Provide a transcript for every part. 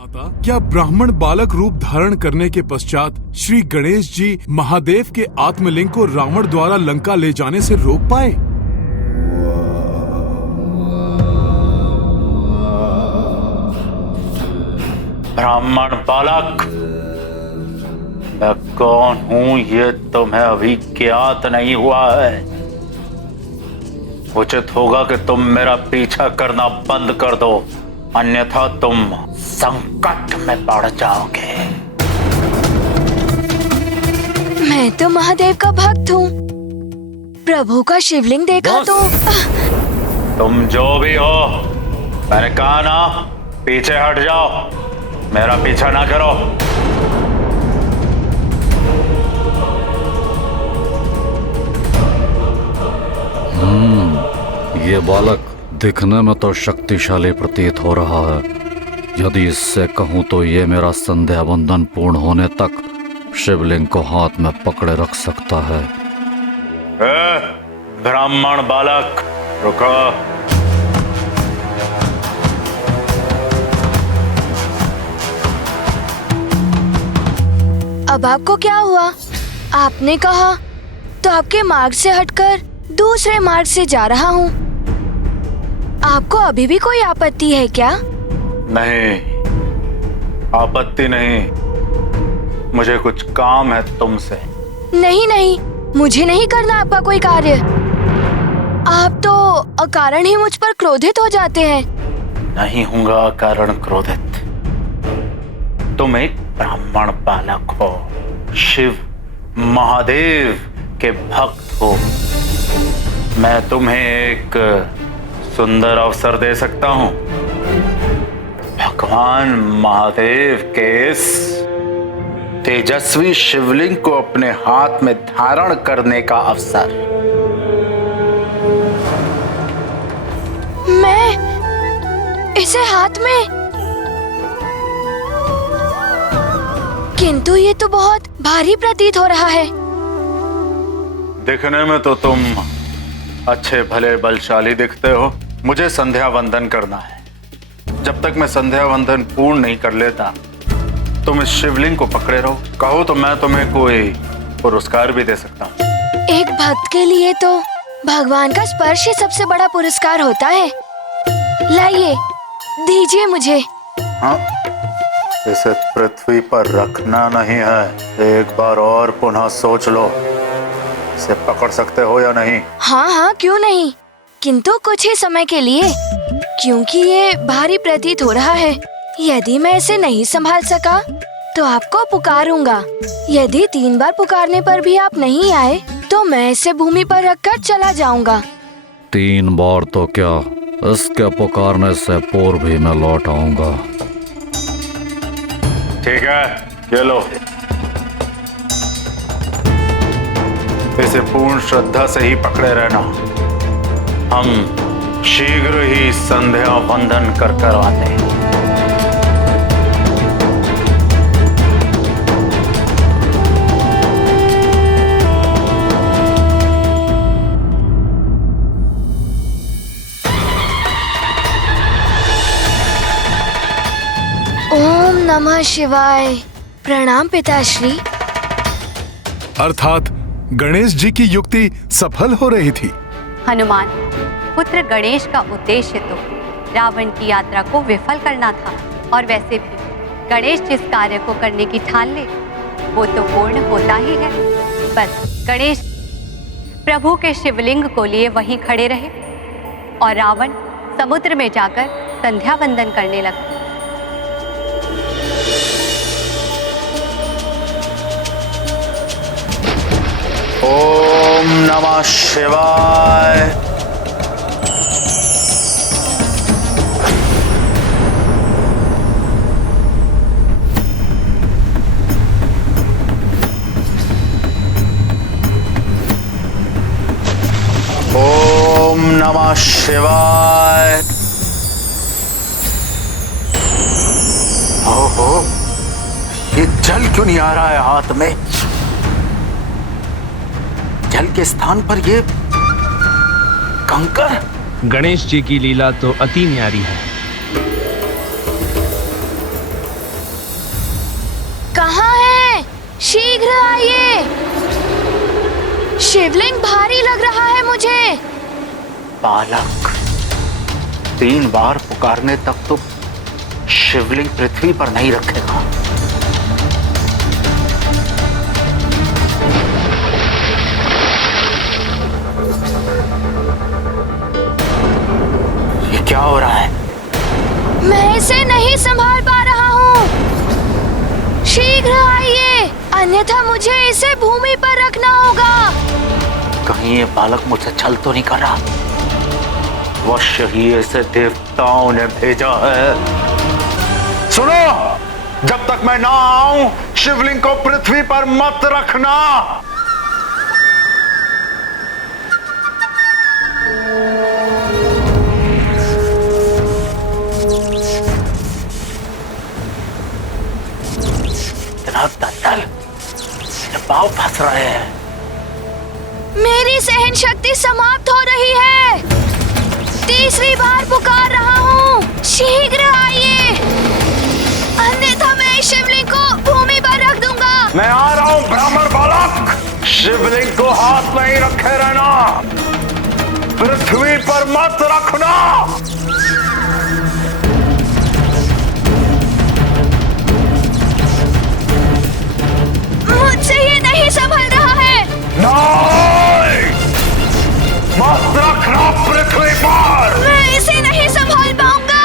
माता, क्या ब्राह्मण बालक रूप धारण करने के पश्चात श्री गणेश जी महादेव के आत्मलिंग को रावण द्वारा लंका ले जाने से रोक पाए? ब्राह्मण बालक, मैं कौन हूं ये तुम्हें अभी ज्ञात नहीं हुआ है। उचित होगा कि तुम मेरा पीछा करना बंद कर दो, अन्यथा तुम संकट में पड़ जाओगे। मैं तो महादेव का भक्त हूँ। प्रभु का शिवलिंग देखा तो तुम जो भी हो, मैंने कहा ना, पीछे हट जाओ, मेरा पीछा ना करो। ये बालक दिखने में तो शक्तिशाली प्रतीत हो रहा है। यदि इससे कहूं तो ये मेरा संध्या बंधन पूर्ण होने तक शिवलिंग को हाथ में पकड़े रख सकता है। ब्राह्मण बालक, रुको। अब आपको क्या हुआ? आपने कहा तो आपके मार्ग से हटकर दूसरे मार्ग से जा रहा हूँ। आपको अभी भी कोई आपत्ति है क्या? नहीं, आपत्ति नहीं, मुझे कुछ काम है तुमसे। नहीं नहीं, मुझे नहीं करना आपका कोई कार्य। आप तो अकारण ही मुझ पर क्रोधित हो जाते हैं। नहीं हूँगा अकारण क्रोधित। तुम एक ब्राह्मण बालक हो, शिव महादेव के भक्त हो। मैं तुम्हें एक सुंदर अवसर दे सकता हूँ। भगवान महादेव के इस तेजस्वी शिवलिंग को अपने हाथ में धारण करने का अवसर। मैं इसे हाथ में? किंतु ये तो बहुत भारी प्रतीत हो रहा है। दिखने में तो तुम अच्छे भले बलशाली दिखते हो। मुझे संध्या वंदन करना है। जब तक मैं संध्या वंदन पूर्ण नहीं कर लेता, तुम इस शिवलिंग को पकड़े रहो। कहो तो मैं तुम्हें कोई पुरस्कार भी दे सकता हूँ। एक भक्त के लिए तो भगवान का स्पर्श ही सबसे बड़ा पुरस्कार होता है। लाइए, दीजिए मुझे। हाँ, इसे पृथ्वी पर रखना नहीं है। एक बार और पुनः सोच लो, इसे पकड़ सकते हो या नहीं? हाँ हाँ, क्यों नहीं, किंतु कुछ ही समय के लिए, क्योंकि ये भारी प्रतीत हो रहा है। यदि मैं इसे नहीं संभाल सका तो आपको पुकारूंगा। यदि 3 बार पुकारने पर भी आप नहीं आए तो मैं इसे भूमि पर रखकर चला जाऊंगा। 3 बार तो क्या, इसके पुकारने से पूर्व भी मैं लौट आऊंगा। ठीक है, ये लो। इसे पूर्ण श्रद्धा से ही पकड़े रहना। हम शीघ्र ही संध्या वंदन कर करवाते हैं। ओम नमः शिवाय। प्रणाम पिताश्री। अर्थात गणेश जी की युक्ति सफल हो रही थी। हनुमान पुत्र गणेश का उद्देश्य तो रावण की यात्रा को विफल करना था, और वैसे भी गणेश जिस कार्य को करने की ठान ले वो तो पूर्ण होता ही है। बस गणेश प्रभु के शिवलिंग को लिए वहीं खड़े रहे और रावण समुद्र में जाकर संध्या वंदन करने लगा। ओम नमः शिवाय। ओम नमः शिवाय। ओहो, ये जल क्यों नहीं आ रहा है हाथ में? जल के स्थान पर ये कंकर। गणेश जी की लीला तो अति न्यारी है। शीघ्र आइए। शिवलिंग भारी लग रहा है मुझे। बालक, 3 बार पुकारने तक तो शिवलिंग पृथ्वी पर नहीं रखेगा। ये क्या हो रहा है? मैं इसे नहीं संभाल पा रहा हूँ। शीघ्र आइए, अन्यथा मुझे इसे भूमि पर रखना होगा। कहीं ये बालक मुझसे छल तो नहीं कर रहा? वश ही ऐसे देवताओं ने भेजा है। सुनो, जब तक मैं ना आऊं शिवलिंग को पृथ्वी पर मत रखना। इतना दलदल, पांव फंस रहे हैं। मेरी सहन शक्ति समाप्त हो रही है। तीसरी बार पुकार रहा हूँ, शीघ्र आइए, अन्यथा मैं इस शिवलिंग को भूमि पर रख दूंगा। मैं आ रहा हूँ ब्राह्मण बालक। शिवलिंग को हाथ में ही रखे रहना, पृथ्वी पर मत रखना। मुझसे ये नहीं संभल रहा है। नहीं, मत रखना पृथ्वी पर। मैं इसे नहीं संभाल पाऊंगा।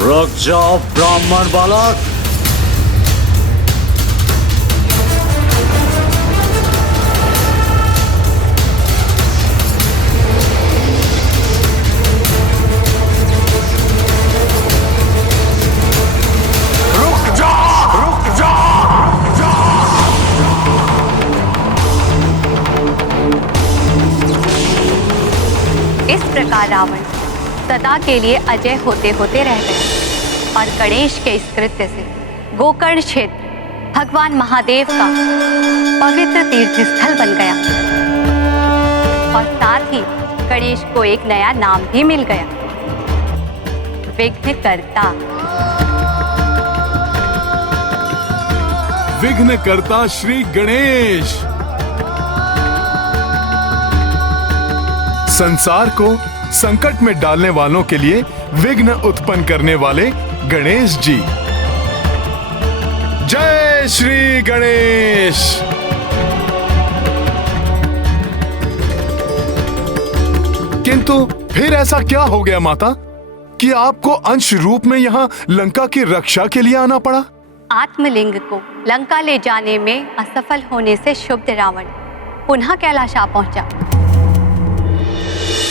रुक जाओ ब्राह्मण बालक। रुक जा, रुक जा, रुक जा। इस प्रकार रावण सदा के लिए अजय होते होते रह गए और गणेश के इस कृत्य से गोकर्ण क्षेत्र भगवान महादेव का पवित्र तीर्थ स्थल बन गया और साथ ही गणेश को एक नया नाम भी मिल गया, विघ्नकर्ता। विघ्नकर्ता श्री गणेश। संसार को संकट में डालने वालों के लिए विघ्न उत्पन्न करने वाले गणेश जी। जय श्री गणेश। किंतु फिर ऐसा क्या हो गया माता कि आपको अंश रूप में यहाँ लंका की रक्षा के लिए आना पड़ा? आत्मलिंग को लंका ले जाने में असफल होने से क्षुब्ध रावण पुनः कैलाश आ पहुंचा।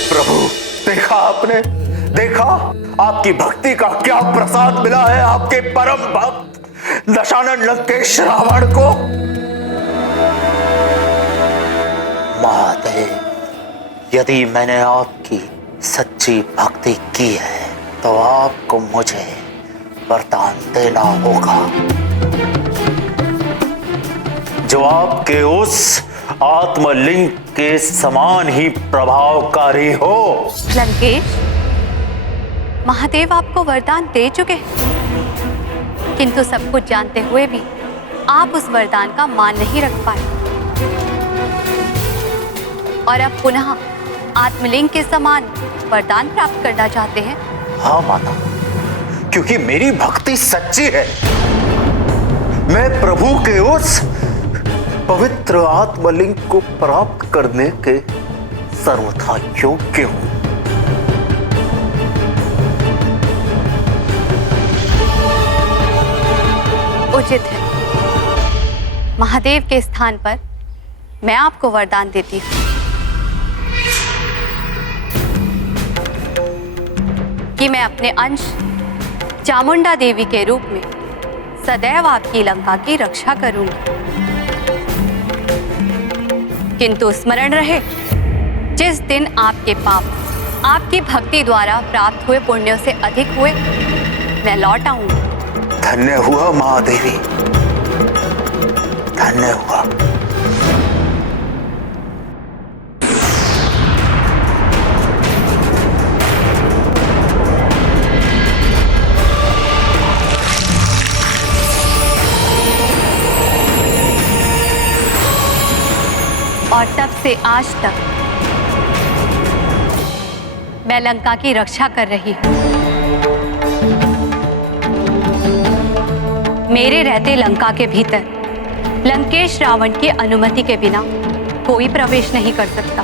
प्रभु, देखा आपने, देखा आपकी भक्ति का क्या प्रसाद मिला है आपके परम भक्त दशानन लंकेश रावण को। महादेव, यदि मैंने आपकी सच्ची भक्ति की है तो आपको मुझे वरदान देना होगा जो आपके उस आत्मलिंग के समान ही प्रभावकारी हो। लंकेश, महादेव आपको वरदान दे चुके हैं, किंतु सब कुछ जानते हुए भी आप उस वरदान का मान नहीं रख पाए और अब पुनः आत्मलिंग के समान वरदान प्राप्त करना चाहते हैं। हाँ माता, क्योंकि मेरी भक्ति सच्ची है। मैं प्रभु के उस पवित्र आत्मलिंग को प्राप्त करने के सर्वथा योग्य हूं। उचित है, महादेव के स्थान पर मैं आपको वरदान देती हूँ कि मैं अपने अंश चामुंडा देवी के रूप में सदैव आपकी लंका की रक्षा करूंगी। किंतु स्मरण रहे, जिस दिन आपके पाप आपकी भक्ति द्वारा प्राप्त हुए पुण्यों से अधिक हुए, मैं लौट आऊंगी। धन्य हुआ महादेवी, धन्य हुआ। और तब से आज तक मैं लंका की रक्षा कर रही हूं। मेरे रहते लंका के भीतर लंकेश रावण की अनुमति के बिना कोई प्रवेश नहीं कर सकता।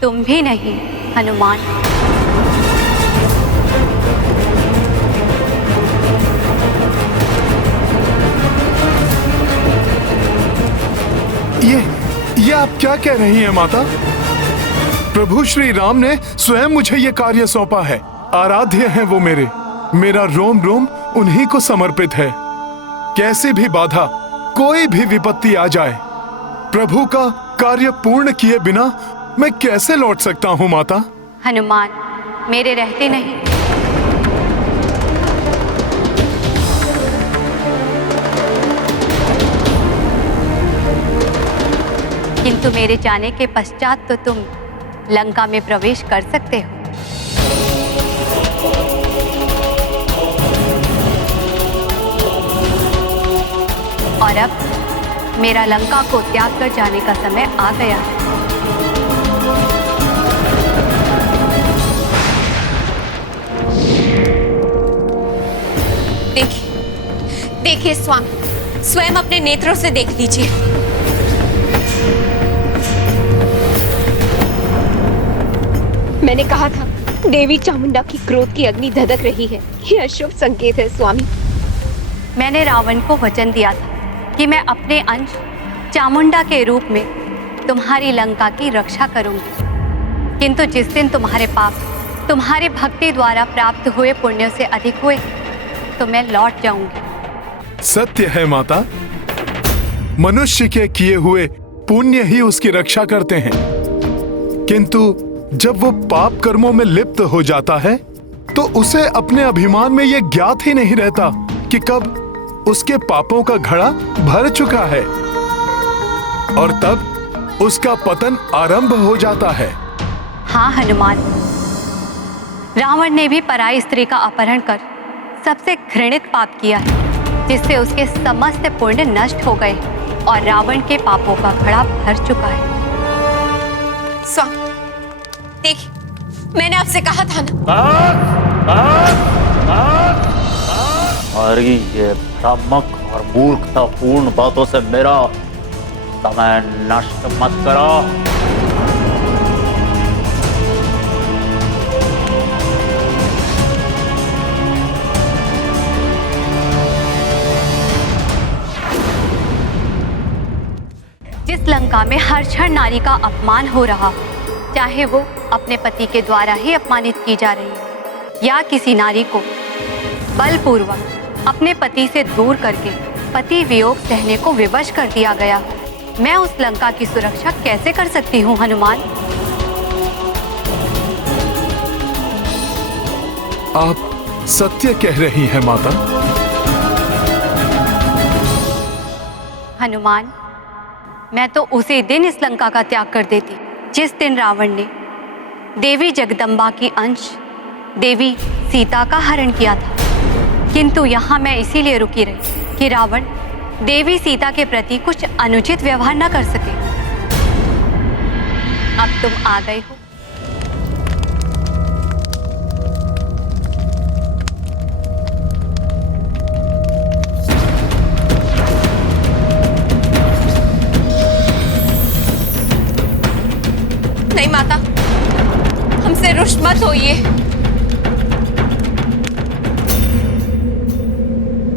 तुम भी नहीं हनुमान। ये आप क्या कह रही हैं माता? प्रभु श्री राम ने स्वयं मुझे ये कार्य सौंपा है। आराध्य हैं वो मेरा रोम रोम उन्हीं को समर्पित है। कैसी भी बाधा, कोई भी विपत्ति आ जाए, प्रभु का कार्य पूर्ण किए बिना मैं कैसे लौट सकता हूँ माता? हनुमान, मेरे रहते नहीं। किंतु मेरे जाने के पश्चात तो तुम लंका में प्रवेश कर सकते हो। और अब मेरा लंका को त्याग कर जाने का समय आ गया है। देखिए स्वामी, स्वयं अपने नेत्रों से देख लीजिए। मैंने कहा था, देवी चामुंडा की क्रोध की अग्नि धधक रही है। यह अशुभ संकेत है स्वामी। मैंने रावण को वचन दिया था कि मैं अपने अंश चामुंडा के रूप में तुम्हारी लंका की रक्षा करूंगी। किंतु जिस दिन तुम्हारे पाप तुम्हारी भक्ति द्वारा प्राप्त हुए पुण्यों से अधिक हुए, तो मैं लौट जाऊंगी। सत्य है माता, मनुष्य के किए हुए पुण्य ही उसकी रक्षा करते हैं। किंतु जब वो पाप कर्मों में लिप्त हो जाता है, तो उसे अपने अभिमान में ये ज्ञात ही नहीं रहता कि कब उसके पापों का घड़ा भर चुका है, और तब उसका पतन आरंभ हो जाता है। हाँ हनुमान, रावण ने भी पराई स्त्री का अपहरण कर सबसे घृणित पाप किया है, जिससे उसके समस्त पुण्य नष्ट हो गए और रावण के पापों का घड़ा भर चुका है। स्वामी देखिए, मैंने आपसे कहा था ना। और ये भ्रामक और मूर्खतापूर्ण बातों से मेरा समय नष्ट मत करो। जिस लंका में हर क्षण नारी का अपमान हो रहा, चाहे वो अपने पति के द्वारा ही अपमानित की जा रही है या किसी नारी को बलपूर्वक अपने पति से दूर करके पति वियोग सहने को विवश कर दिया गया, मैं उस लंका की सुरक्षा कैसे कर सकती हूँ हनुमान? आप सत्य कह रही हैं माता। हनुमान, मैं तो उसी दिन इस लंका का त्याग कर देती जिस दिन रावण ने देवी जगदम्बा की अंश देवी सीता का हरण किया था। किंतु यहाँ मैं इसीलिए रुकी रही कि रावण देवी सीता के प्रति कुछ अनुचित व्यवहार न कर सके। अब तुम आ गए हो, नहीं माता, हमसे रुष्ट मत होइए।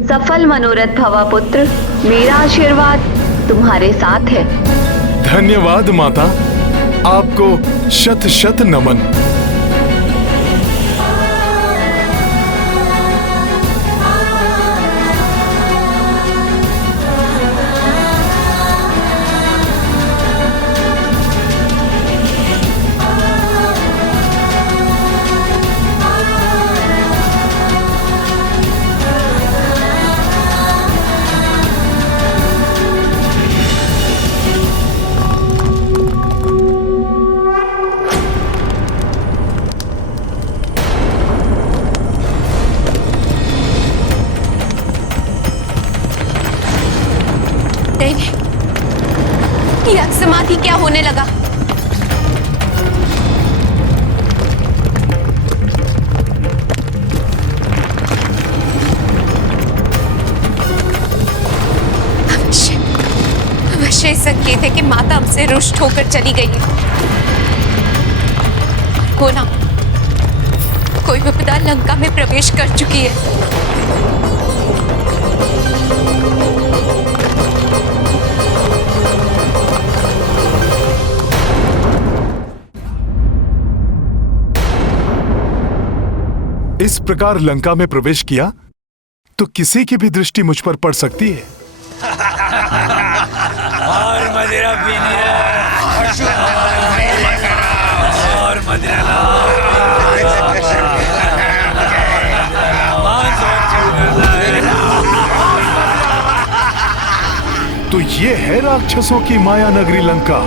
सफल मनोरथ भवा पुत्र, मेरा आशीर्वाद तुम्हारे साथ है। धन्यवाद माता, आपको शत शत नमन। देवी, यज्ञ समाधि क्या होने लगा? अवश्य संकेत है कि माता हमसे रुष्ट होकर चली गई है। कोना, कोई विपदा लंका में प्रवेश कर चुकी है। इस प्रकार लंका में प्रवेश किया तो किसी की भी दृष्टि मुझ पर पड़ सकती है। और मदिरा पीनी है, और मदिरा तो ये है राक्षसों की माया नगरी लंका।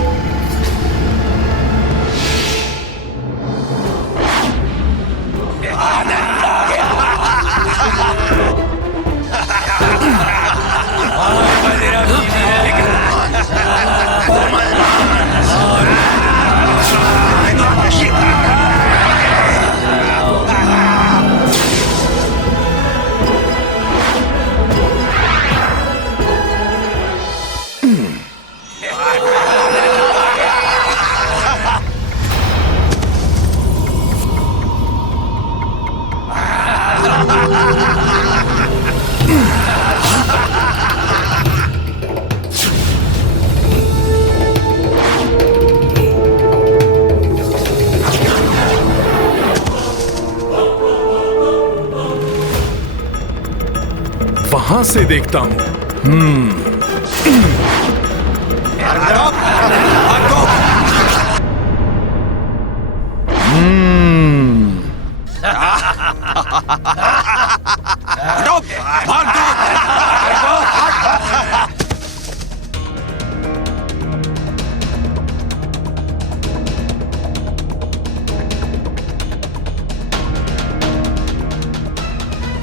वहां से देखता हूं।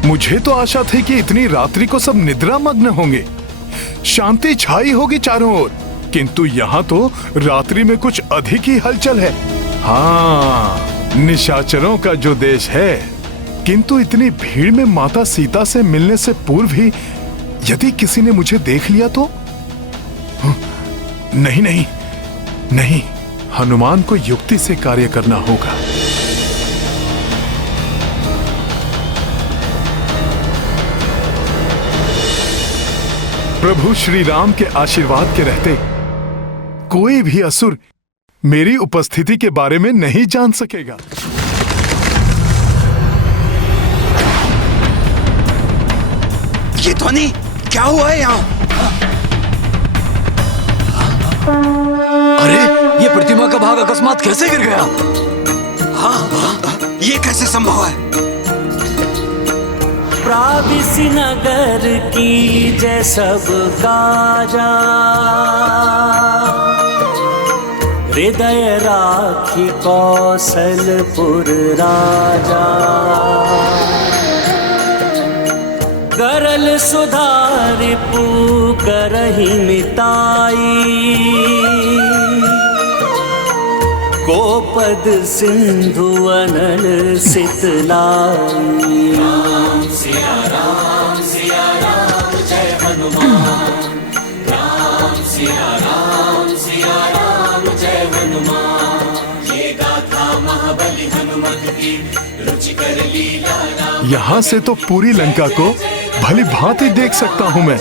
मुझे तो आशा थी कि इतनी रात्रि को सब निद्रा मग्न होंगे, शांति छाई होगी चारों ओर, किंतु यहाँ तो रात्रि में कुछ अधिक ही हलचल है। हाँ, निशाचरों का जो देश है, किंतु इतनी भीड़ में माता सीता से मिलने से पूर्व ही यदि किसी ने मुझे देख लिया तो? नहीं नहीं नहीं, हनुमान को युक्ति से कार्य करना होगा। प्रभु श्री राम के आशीर्वाद के रहते कोई भी असुर मेरी उपस्थिति के बारे में नहीं जान सकेगा। ये ध्वनि क्या हुआ है यहाँ? अरे, ये प्रतिमा का भाग अकस्मात कैसे गिर गया? हाँ, ये कैसे संभव है? प्राविसी नगर की जय सब काजा, हृदय राखी कौशलपुर राजा। करल सुधार पू करहि मिताई, गोपद सिंधु अनल सितलाई। राम सिया राम जय हनुमान, राम सिया राम जय हनुमान। ये गाथा महाबली हनुमत की रुचिकर लीला। यहाँ से तो पूरी लंका को भली भांति देख सकता हूँ मैं।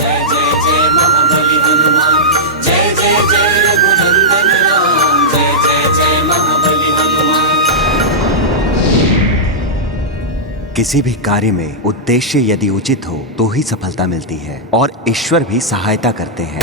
किसी भी कार्य में उद्देश्य यदि उचित हो तो ही सफलता मिलती है और ईश्वर भी सहायता करते हैं।